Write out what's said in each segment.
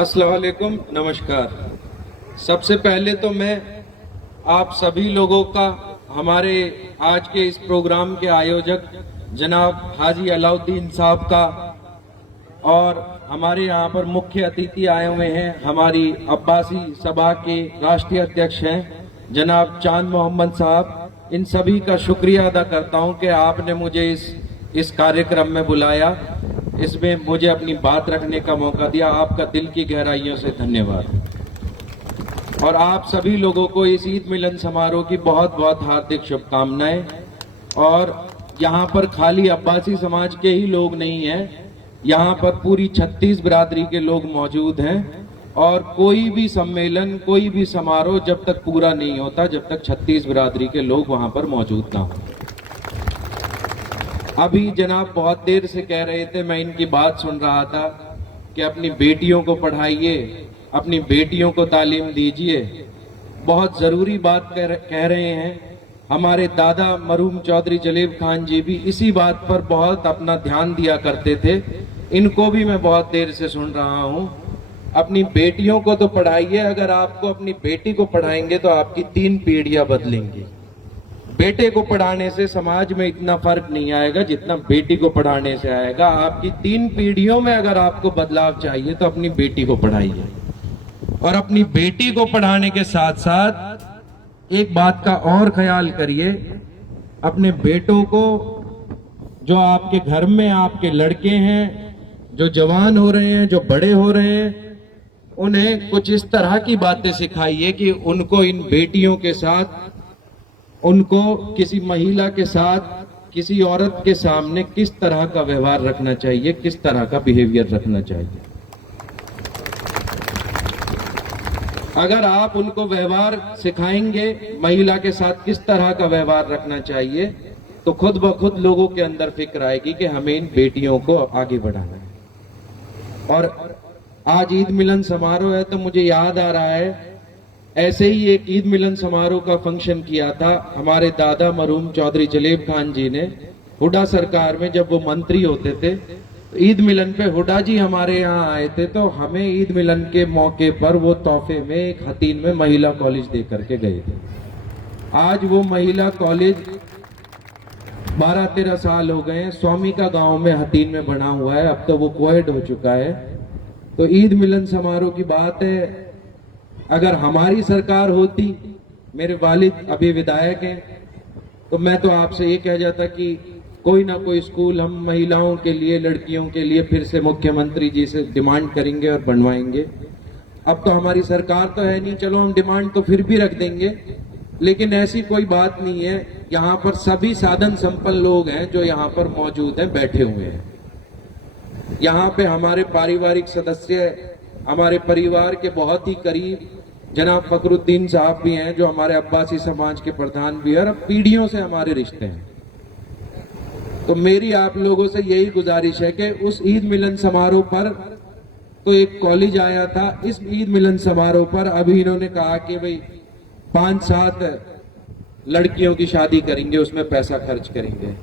अस्सलाम वालेकुम, नमस्कार। सबसे पहले तो मैं आप सभी लोगों का, हमारे आज के इस प्रोग्राम के आयोजक जनाब हाजी अलाउद्दीन साहब का, और हमारे यहाँ पर मुख्य अतिथि आए हुए हैं हमारी अब्बासी सभा के राष्ट्रीय अध्यक्ष हैं जनाब चांद मोहम्मद साहब, इन सभी का शुक्रिया अदा करता हूँ कि आपने मुझे इस कार्यक्रम में बुलाया, इसमें मुझे अपनी बात रखने का मौका दिया। आपका दिल की गहराइयों से धन्यवाद। और आप सभी लोगों को इस ईद मिलन समारोह की बहुत बहुत हार्दिक शुभकामनाएं। और यहाँ पर खाली अब्बासी समाज के ही लोग नहीं हैं, यहाँ पर पूरी 36 बिरादरी के लोग मौजूद हैं। और कोई भी सम्मेलन, कोई भी समारोह जब तक पूरा नहीं होता जब तक 36 बिरादरी के लोग वहाँ पर मौजूद ना हो। अभी जनाब बहुत देर से कह रहे थे, मैं इनकी बात सुन रहा था कि अपनी बेटियों को पढ़ाइए, अपनी बेटियों को तालीम दीजिए। बहुत ज़रूरी बात कह रहे हैं। हमारे दादा मरहूम चौधरी जलेब खान जी भी इसी बात पर बहुत अपना ध्यान दिया करते थे। इनको भी मैं बहुत देर से सुन रहा हूँ। अपनी बेटियों को तो पढ़ाइए। अगर आपको अपनी बेटी को पढ़ाएंगे तो आपकी 3 पीढ़ियाँ बदलेंगी। बेटे को पढ़ाने से समाज में इतना फर्क नहीं आएगा जितना बेटी को पढ़ाने से आएगा। आपकी 3 पीढ़ियों में अगर आपको बदलाव चाहिए तो अपनी बेटी को पढ़ाइए। और अपनी बेटी को पढ़ाने के साथ साथ एक बात का और ख्याल करिए, अपने बेटों को, जो आपके घर में आपके लड़के हैं, जो जवान हो रहे हैं, जो बड़े हो रहे हैं, उन्हें कुछ इस तरह की बातें सिखाइए कि उनको इन बेटियों के साथ, उनको किसी महिला के साथ, किसी औरत के सामने किस तरह का व्यवहार रखना चाहिए, किस तरह का बिहेवियर रखना चाहिए। अगर आप उनको व्यवहार सिखाएंगे, महिला के साथ किस तरह का व्यवहार रखना चाहिए, तो खुद ब खुद लोगों के अंदर फिक्र आएगी कि हमें इन बेटियों को आगे बढ़ाना है। और आज ईद मिलन समारोह है तो मुझे याद आ रहा है, ऐसे ही एक ईद मिलन समारोह का फंक्शन किया था हमारे दादा मरहूम चौधरी जलेब खान जी ने हुडा सरकार में। जब वो मंत्री होते थे तो ईद मिलन पे हुडा जी हमारे यहाँ आए थे, तो हमें ईद मिलन के मौके पर वो तोहफे में एक हतीन में महिला कॉलेज दे करके गए थे। आज वो महिला कॉलेज 12-13 साल हो गए हैं, स्वामी का गांव में हतीन में बना हुआ है, अब तो वो कोएड हो चुका है। तो ईद मिलन समारोह की बात है, अगर हमारी सरकार होती, मेरे वालिद अभी विधायक हैं, तो मैं तो आपसे ये कह जाता कि कोई ना कोई स्कूल हम महिलाओं के लिए, लड़कियों के लिए फिर से मुख्यमंत्री जी से डिमांड करेंगे और बनवाएंगे। अब तो हमारी सरकार तो है नहीं, चलो हम डिमांड तो फिर भी रख देंगे, लेकिन ऐसी कोई बात नहीं है। यहाँ पर सभी साधन संपन्न लोग हैं जो यहाँ पर मौजूद हैं, बैठे हुए हैं। यहाँ पे हमारे पारिवारिक सदस्य, हमारे परिवार के बहुत ही करीब जनाब फखरुद्दीन साहब भी हैं, जो हमारे अब्बासी समाज के प्रधान भी हैं, और पीढ़ियों से हमारे रिश्ते हैं। तो मेरी आप लोगों से यही गुजारिश है कि उस ईद मिलन समारोह पर तो एक कॉलेज आया था, इस ईद मिलन समारोह पर अभी इन्होंने कहा कि भाई 5-7 लड़कियों की शादी करेंगे, उसमें पैसा खर्च करेंगे।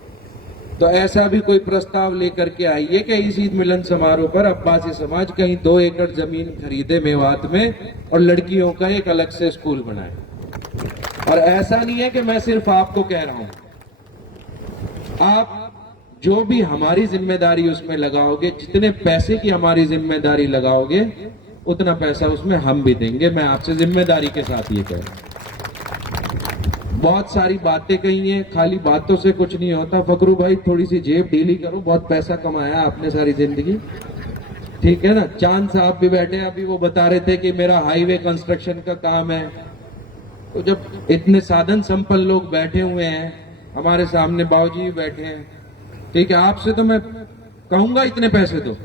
तो ऐसा भी कोई प्रस्ताव लेकर के आइए कि इस ईद मिलन समारोह पर अब्बासी समाज कहीं 2 एकड़ जमीन खरीदे मेवात में और लड़कियों का एक अलग से स्कूल बनाए। और ऐसा नहीं है कि मैं सिर्फ आपको कह रहा हूं, आप जो भी हमारी जिम्मेदारी उसमें लगाओगे, जितने पैसे की हमारी जिम्मेदारी लगाओगे, उतना पैसा उसमें हम भी देंगे। मैं आपसे जिम्मेदारी के साथ ये कह रहा हूं। बहुत सारी बातें कही हैं, खाली बातों से कुछ नहीं होता। फकरू भाई थोड़ी सी जेब ढीली करो, बहुत पैसा कमाया आपने सारी जिंदगी, ठीक है ना। चांद साहब भी बैठे हैं, अभी वो बता रहे थे कि मेरा हाईवे कंस्ट्रक्शन का काम है। तो जब इतने साधन संपन्न लोग बैठे हुए हैं, हमारे सामने बाबूजी भी बैठे हैं, ठीक है, आपसे तो मैं कहूंगा इतने पैसे दो।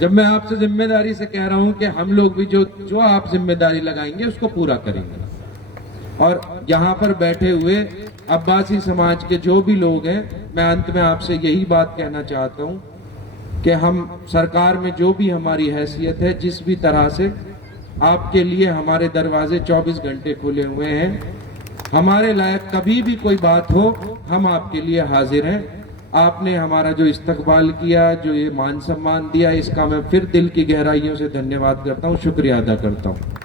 जब मैं आपसे जिम्मेदारी से कह रहा हूं कि हम लोग भी जो आप जिम्मेदारी लगाएंगे उसको पूरा करेंगे। और यहाँ पर बैठे हुए अब्बासी समाज के जो भी लोग हैं, मैं अंत में आपसे यही बात कहना चाहता हूँ कि हम सरकार में जो भी हमारी हैसियत है, जिस भी तरह से आपके लिए हमारे दरवाजे 24 घंटे खुले हुए हैं। हमारे लायक कभी भी कोई बात हो, हम आपके लिए हाजिर हैं। आपने हमारा जो इस्तकबाल किया, जो ये मान सम्मान दिया, इसका मैं फिर दिल की गहराइयों से धन्यवाद करता हूँ, शुक्रिया अदा करता हूँ।